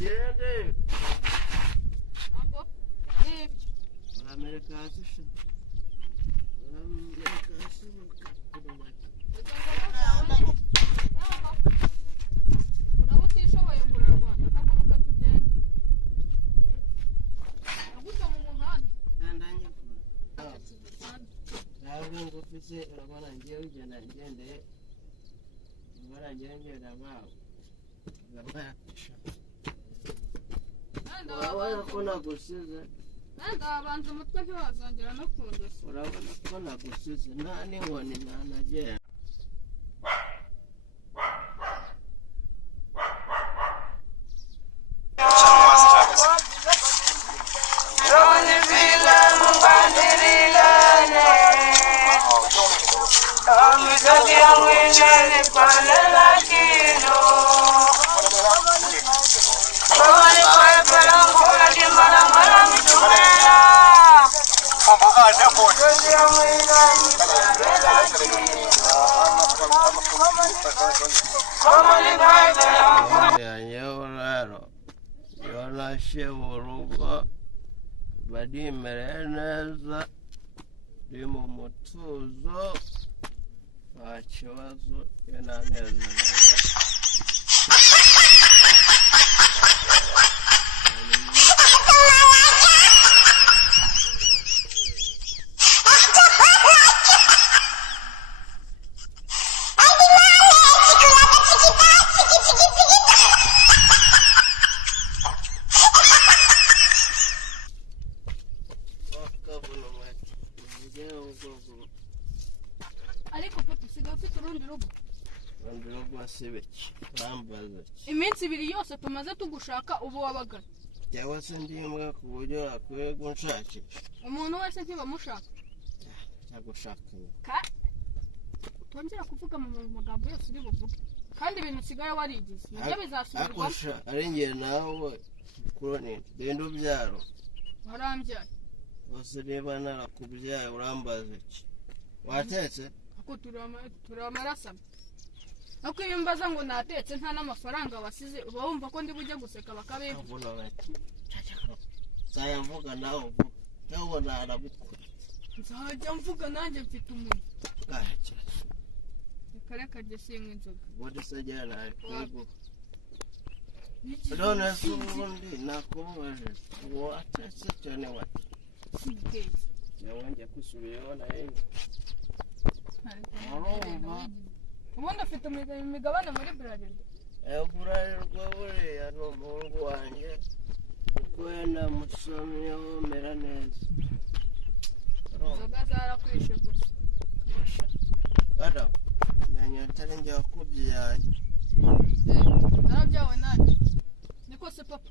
Gende. Ambo. Amerika asisha. Amerika asisha. Urabutishoboye kurarwana haguruka tugende. Aguta mu muhanda. Ndanye. Ntabwo ngufise urabona ngiye ugenda ngendeye. Ubona ngenda bawo. Gabasha. Urabona ko nagusize. Nanda abantu umutwe ntibazongera no kundusha. Urabona ko nagusize nta n'inkoni ntanagera. Yonashe urugo badimere neza ndi mu mutuzo nta kibazo yananezerewe. Ariko papa siga ufite urundi rugo. Urundi rugo asibiki bambaza Iminsi ibiri yose tumaze tugushaka ubu wabagana. cyangwa se ndimbwa ku buryo akwiye gunshakisha. Umuntu wese ntibamushaka. Yagushaka. Tongera kuvuga mu magambo yose uri buvuge. Kandi ibintu sigaye warigize. Nibyo bizasubirwa. Akosha ari ngiye nawe kuroni dendo byaro. Warambyaye. Bose reba narakubyaye urambaza iki? Watetse? Ako turamarasa. Ako iyo mbaza ngo natetse nta n'amafaranga wasize uba wumva ko ndi bujye guseka bakabe. Abona bati. Saya mvuga nawe uvuga. Nawe narabukora. Nzajya mvuga nanjye mfite umuntu. Gacha. Kareka jesingwe inzoga. Bode sajana kwego. None subundi nakubaje. Watetse cyane wati. Sibye. Yawanje kusubiyeho na yeye. Ubundi afite imigabane muri Brazil. Burarirwa buriya ni umuhungu wanjye kuko yanamusomyeho mera neza. Inzoga zarakwishe gusa. Adam, menya atari njye wakubyaye. Narabyawe nanjye. Niko se papa.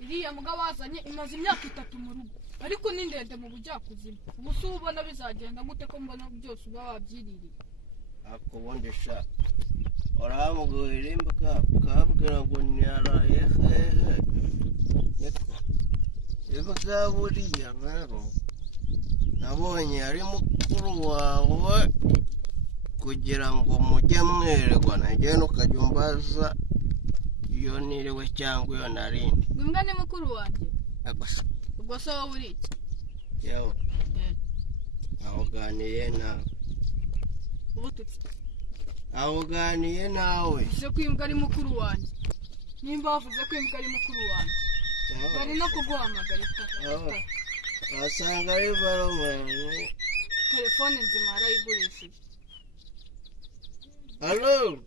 Iriya muga wazanye imaze imyaka 3 mu rugo. Ariko ni ndende mu bujyakuzimu. Ubu se ubona bizagenda gute ko mbona byose uba wabyiririye. Akubundi sha. Oramugwira imbwa kabwira ngo nyaraye hehe. Niko. Imbwa buriya rero. Nabonye ari mukuru wawe kugira ngo mujye mwererwa nagenda ukajya umbaza iyo niriwe cyangwa iyo narindi. Imbwa ni mukuru wanjye. Agasa. Ubwo se wowe uri iki? Yewe. Awoganiye nawe. Ubututsi. Awoganiye nawe. Uze ko imbwa ari mukuru wanjye. Nimba wavuze ko imbwa ari mukuru wanjye. Bari no kuguhamagara itaka. Asanga ari baromwe. Telefone nzima arayigurishije. Hello.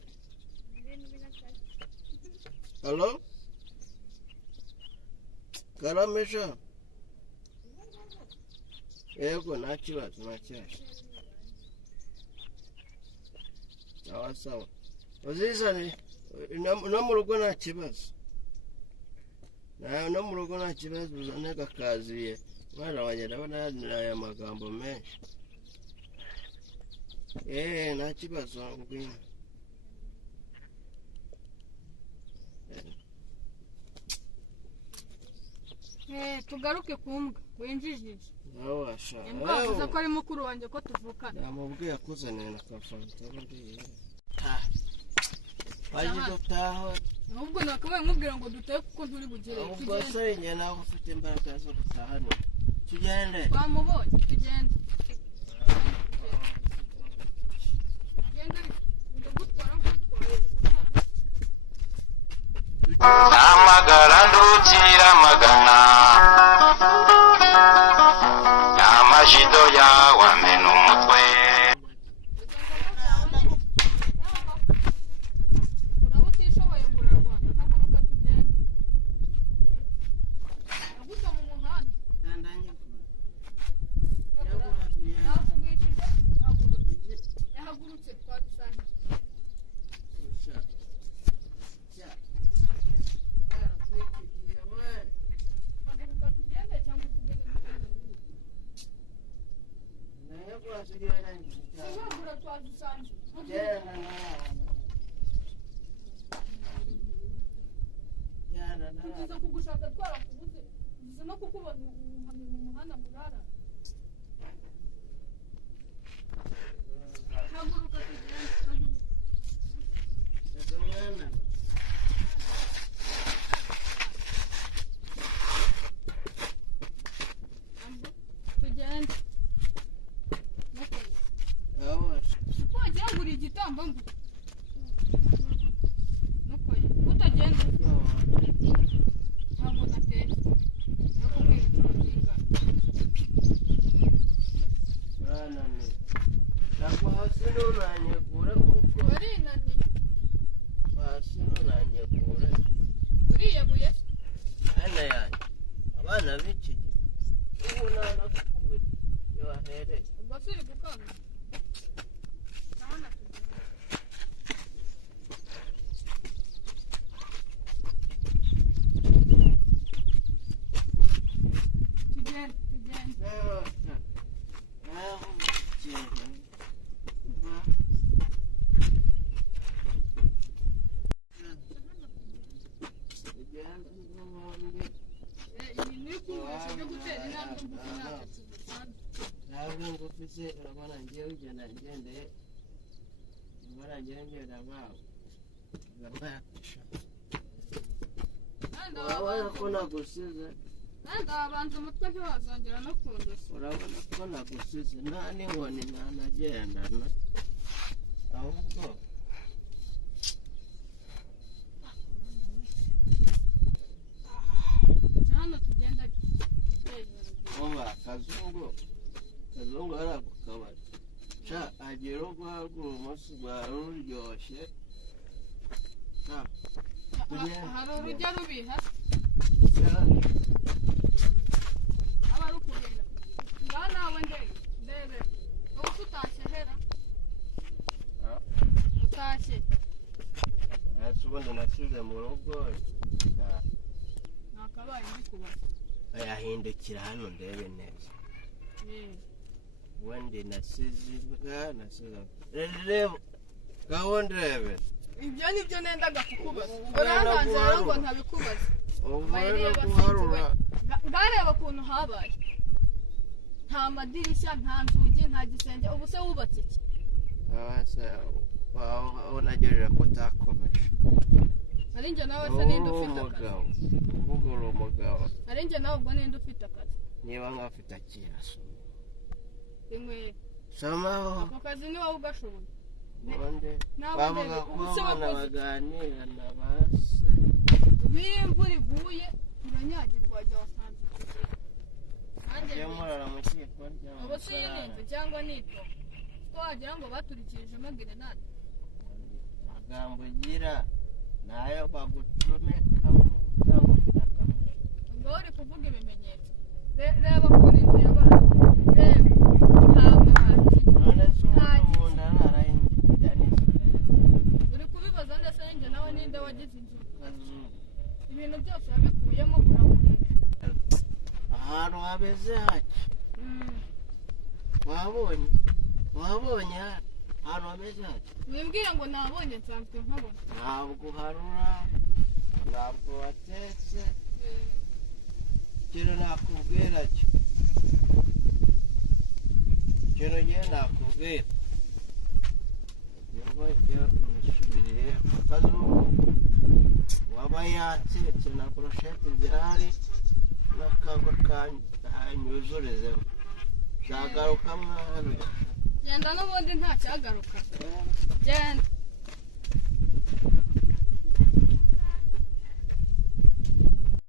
Hello. Karamesha. Yego nakibazo. Sawa. Uzizane no mu rugo nta kibazo. No mu rugo nta kibazo uzane kaziye. Mwana wanjye ndabona aya magambo menshi. Nta kibazo ngwino. Tugaruke kumbwa winjijije. Nawasha. Mbavuze ko ari mukuru wanjye ko tuvukana. Namubwiye akuzanira na kafanta ndiye. Waje gutaho ahubwo nakabaye nkubwira ngo dutahe kuko nturi bugere. Ubwo se njye nawe ufite imbaraga zo gutaha hano. Tugende. Twamubonye tugende. Genda ndagutwara nkutwaye. Amagara ndukira magana amajido yawe amena umutwe. Urabutishoboye ngurarwana haguruka tugende. Naguta mu muhanda. Nakubwishije yahagurutse twabisangiye. Haguruka tugende cyangwa tugende mu muhanda. Sinagura twabisangiye. Tugize kugushaka twarakubuze. Tugize no kukubona mu muhanda murara. Haguruka tugende. Tugende. Wagira ngo uri igitambambuga. Nukoye. Utagenda. Ntabwo nateye. Nakubwira inshuro zingana. Ntabwo hasi nturanyegura kuko Warinaniye. hasi nturanyegura. Uriyebuye. Hano yanjye abana b'iki gihe ubu nanakubita iyo wahereye. Ubwo se uri gukanga. Ndabona tugende. Tugende. Iyi ni kubeshya byo gutera intambwe ngufi ntabwo tubisanzwe. ntabwo ngufise urabona ngiye ugenda ngendeye urabona ngiye ngenda nkawe urabasha urabona ko nagusize wabanza umutwe ntiwazongera no kundushya. urabona ko nagusize nta n'inkoni ntanagendana ahubwo hano tugenda umva kazungu hariya ku kabari ca agira urwagwa umunsi rwari ruryoshye hari urujya rubiha aba ari ukugenda ngaha nawe ndebe wowe utashye hera utashye hasi ubundi nasize mu rugo nakabaye ndi kubara ayahindukira hano ndebe neza wende Seziberwa reba ngaho ndebe ibyo nibyo nendaga kukubaza uranganze rero ngo ntabikubaza ngareba ukuntu habaye nta madirishya nta nzugi nta gisenge ubu se wubatse iki unagerera ko utakomeje ari njye nawe se ninde ufite akazi uvugura umugabo ari njye nawe ubwo ninde ufite akazi niba nkafite akiraso inywera somaho ako kazi ni wowe ugashoboye bavuga ko abana baganira na base niyo imvura iguye uranyagirwa wajya wasanze iyo murara mu kiko ubu si yirinze cyangwa nito ko wagira ngo baturikirije grenade amagambo ugira nayo bagucomekamo cyangwa ufite akamaro ngo uri kuvuga ibimenyetso reba ukuntu inzu yabaye reba nta mabati none se umuntu arara uri kubibaza ndetse njye nawe ninde wagize inzu ibintu byose yabikuyemo uramurisha ahantu hameze hake wabonye ahantu hameze hake wimbwira ngo nabonye nsanzwe nkabona ntabwo uharura ntabwo watetse ikintu nakubwira cyo ikintu ngiye nakubwira niba njya umusubiriye kazungu waba yatetse na broshete zirahari n'akago kanyuzurezeho zagaruka mwana genda n'ubundi nta cyagaruka genda